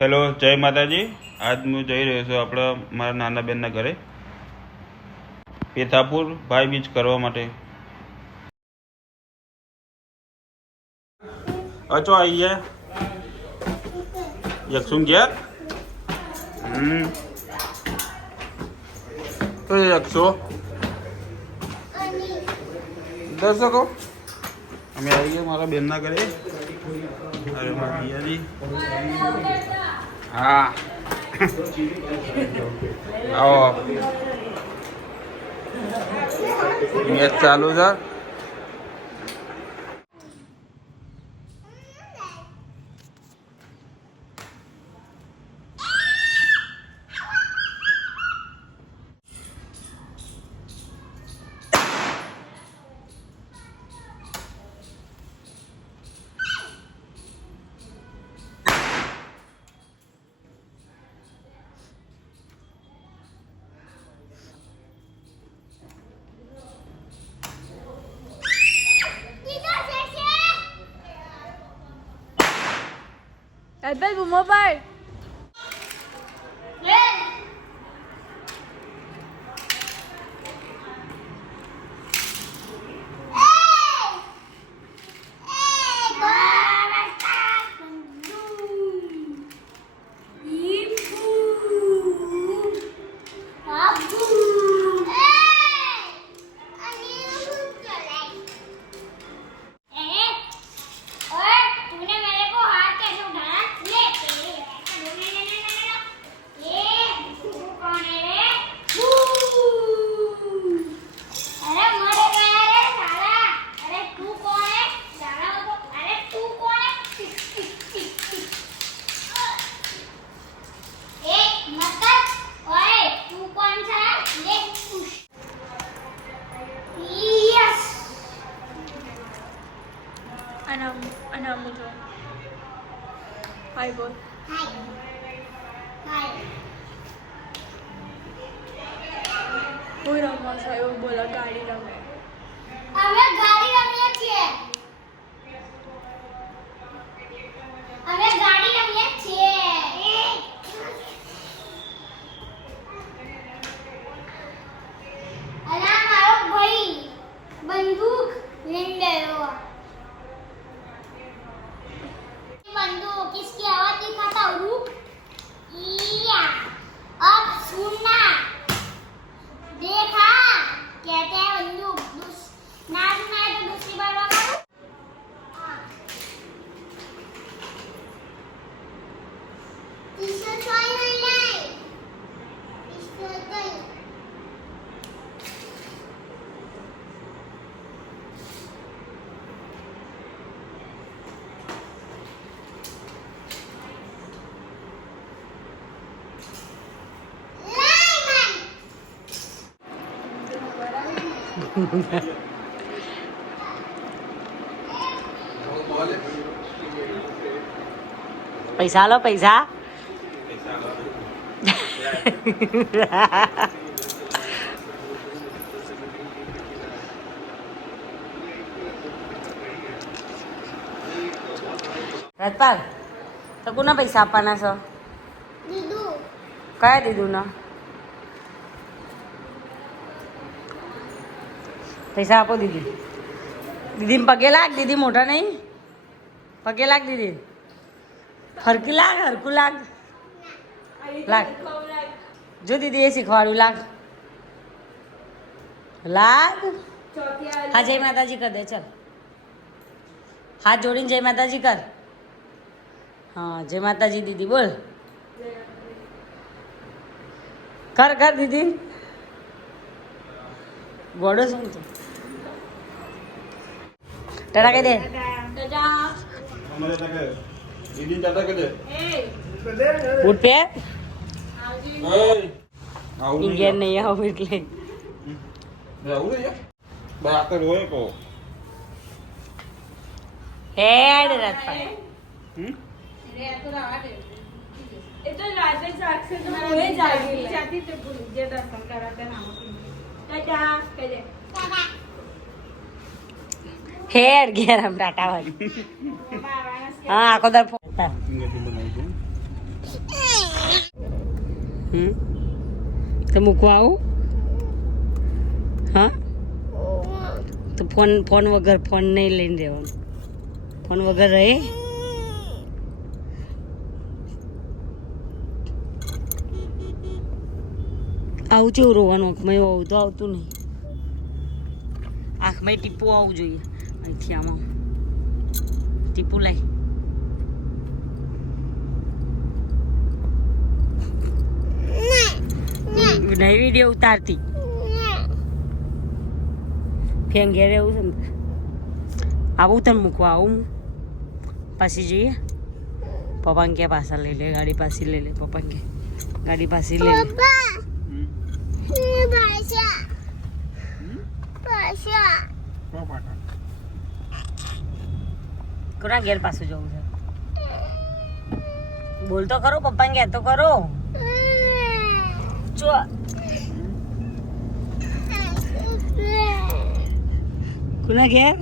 Hello, જય માતાજી. આજ હું જઈ રહ્યો છું આપણા મારા નાના બેનના ઘરે પેથાપુર ભાઈ બીજ કરવા માટે. અચો આવી ગયા યક્ષું ગયા. તો યક્ષો દર્શકો અમે આવી ગયા મારા બેનના ઘરે. અરે મારા જીયાજી. હા આવો મેચ ચાલુ છે. Albert, bumabay! Anak mo to. Hi, boy. Hi. Hi. Uy, રમવા સાહેબ બોલા ગાડી રમે. અમે ગાડી રમીએ છીએ. અમે ગાડી રમીએ છીએ. અલા મારો ભાઈ બંદૂક લઈને આવ્યો. बंदूक किसकी आवाज दिखाता हूँ रुक अब सुनना देखा कहते हैं बंदूक ना सुनाए तो दूसरी बार बता पैसा लो पैसा રાજપાલ તો કોના પૈસા આપવાના છો? दीदू કયા દીધું ના પૈસા આપો દીદી. દીદી પગે લાગ. દીદી મોટા નહીં. પગે લાગ દીદી. હરકી લાગ. હરકું લાગ. લાગ. જો દીદી એ શીખવાડ્યું. લાગ લાગ. હા જય માતાજી કર દે. ચલ હાથ જોડીને જય માતાજી કર. હા જય માતાજી દીદી બોલ. કર કર દીદી. ગોડો શું છે? ટાટા કહી દે. દીદી ટાટા કહી દે. બૂટ પહેર. આવું ઇન્ડિયન નહીં આવું એટલે આવું બાકર હોય કો હેડ રાજપાલ. એ તો રાતે જાગશે તો હું જાગી જાતી તે ભૂલી જે દર્શન કરાતે નામ ટાટા કહી દે. હેડ ઘેર આમ ટાટા વાળી. હા આખો દર ફોન. અંગેથી બનાવી દઉં. તો મૂકવા આવું? હા, તો ફોન વગર ફોન નહીં લઈને રહેવાનું. ફોન વગર રહે? આવું કેવું રોવાનું? આંખમાં એવું આવું તો આવતું નહીં. આંખમાં ટીપું આવવું જોઈએ. અહીંથી આમાં ટીપું લાય. નહીં વિડીયો ઉતારતી. ફેન ઘેર એવું છે ને. આવું તને મૂકવા આવું પાછી જોઈએ. પપ્પાને ક્યાં પાછા લઈ લે, ગાડી પાછી લઈ લે. પપ્પાને કે ગાડી પાછી લઈ લે. કોના ઘેર પાછું જવું છે? બોલ તો ખરો, પપ્પાને ઘેર તો કરો. જો કોના ઘેર?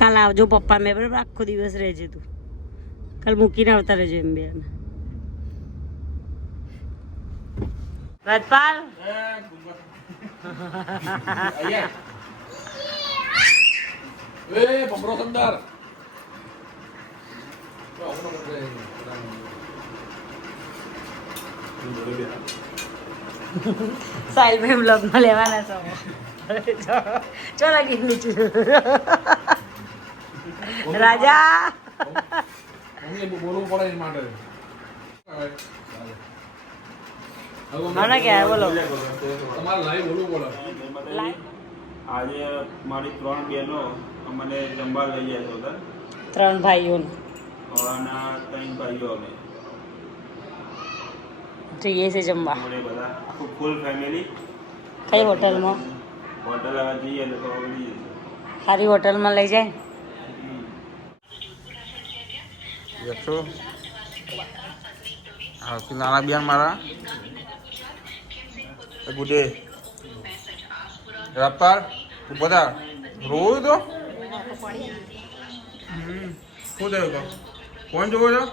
કાલ આવજો પપ્પા મેં બરાબર. આખો દિવસ રહેજે તું. કાલ મૂકીને આવતા રહેજો એમ બે. રાજપાલ સાહિલભાઈ બ્લોગમાં લેવાના છો. ચો લાગી નીચે રાજા બોલવું પડે એ માટે. મને કે બોલો તમારે લાઈવ બોલવું પડે. આજે મારી 3 બહેનો અમને જમવા લઈ ગયા હતા. 3 ભાઈઓ અને 3 ભાઈઓ અમે જઈએ છે જમવા. આપણે બધા ફૂલ ફેમિલી. કઈ હોટલમાં? હોટલ હવે જઈએ એટલે તો સારી હોટલમાં લઈ જાય. બેઠો હા નાના બેન મારા ગુડે રપાર તું બધા રોવું તો શું થયું તો કોણ જોવો છો?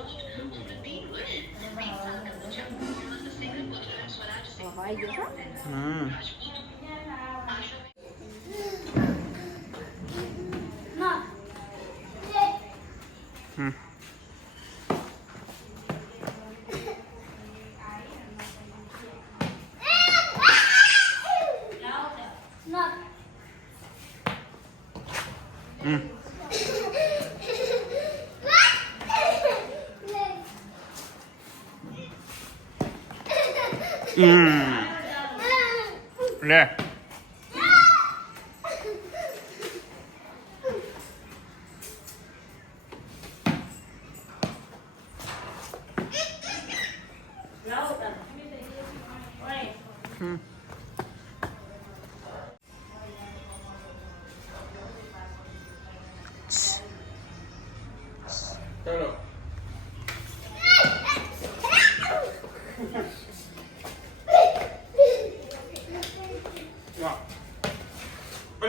લે ચલો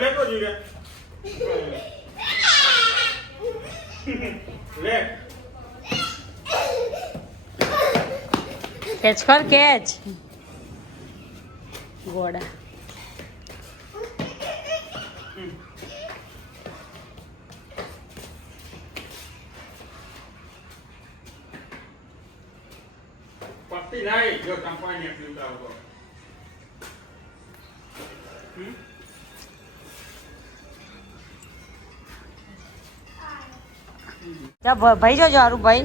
લે તો જીવે લે કેચ કર કેચ ગોડા. પત્તી નહીં જો કંપાઈ ને ઉતારો ભાઈ જોજો હારું ભાઈ.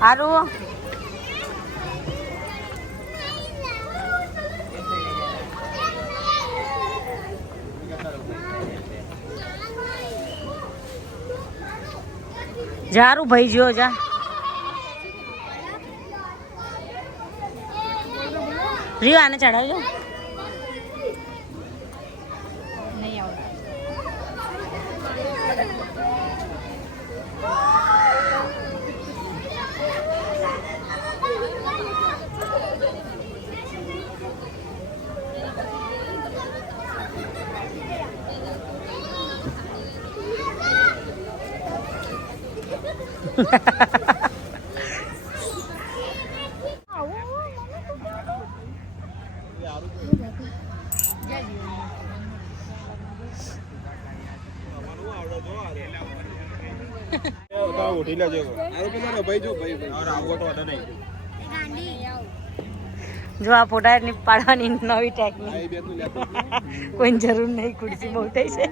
હારું જારું ભાઈ જો જા. રીવા આને ચડાવજો. ઉઠી લેજો ભાઈ જો ભાઈ જો આ ફોટા ની પાડવાની નવી ટેકનિક કોઈ જરૂર નહીં ખુરશી બહુ થઈ છે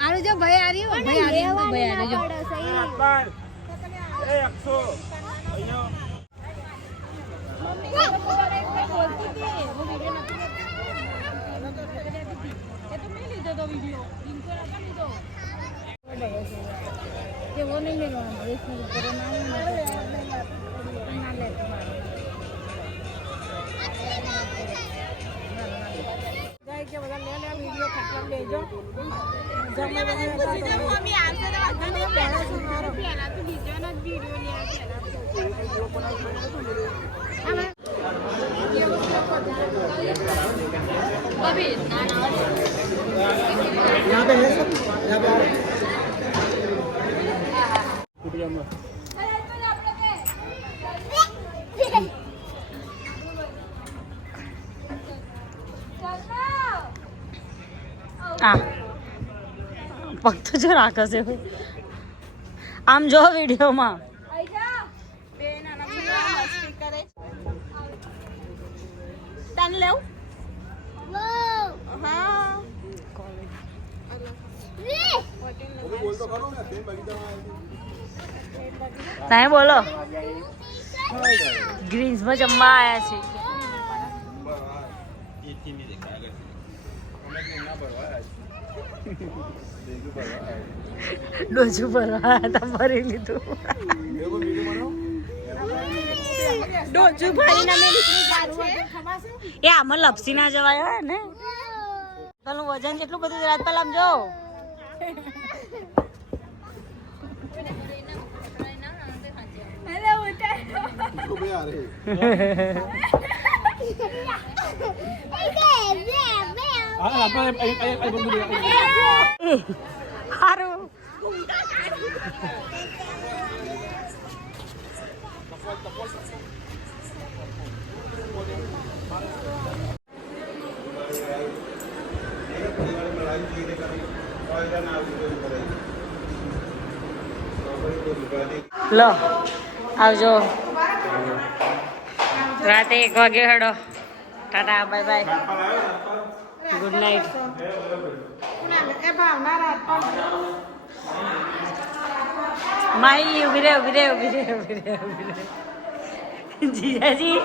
આરું જો ભાઈ આરી ભાઈ આરી ભાઈ આરી જો वो नहीं मिलवाना इसमें कोरोना ना ले जाए के बदल ले वीडियो खत्म ले जो जमे बने मम्मी आंसर तो पहला तो वीडियो ना वीडियो ले अभी ना यहां पे है सब यहां पे પગ તો જો રાખે છે આમ જો વિડીયોમાં તન લેવ હા તમે બોલો ગ્રીન્સમાં જમવા આવ્યા છે ડોજું ભરવા હતા ભરી લીધું ડોજુ ભાઈને મે નીકળી ગયા છે એ આમાં લપસી ના જવાય હોય ને તારું વજન કેટલું બધું રાત પહેલા આમ જો અરે ઉઠા સારું લો આવજો રાતે 1 વાગે હેડો Tata bye bye good night Mahi ઉભી રે જીજાજી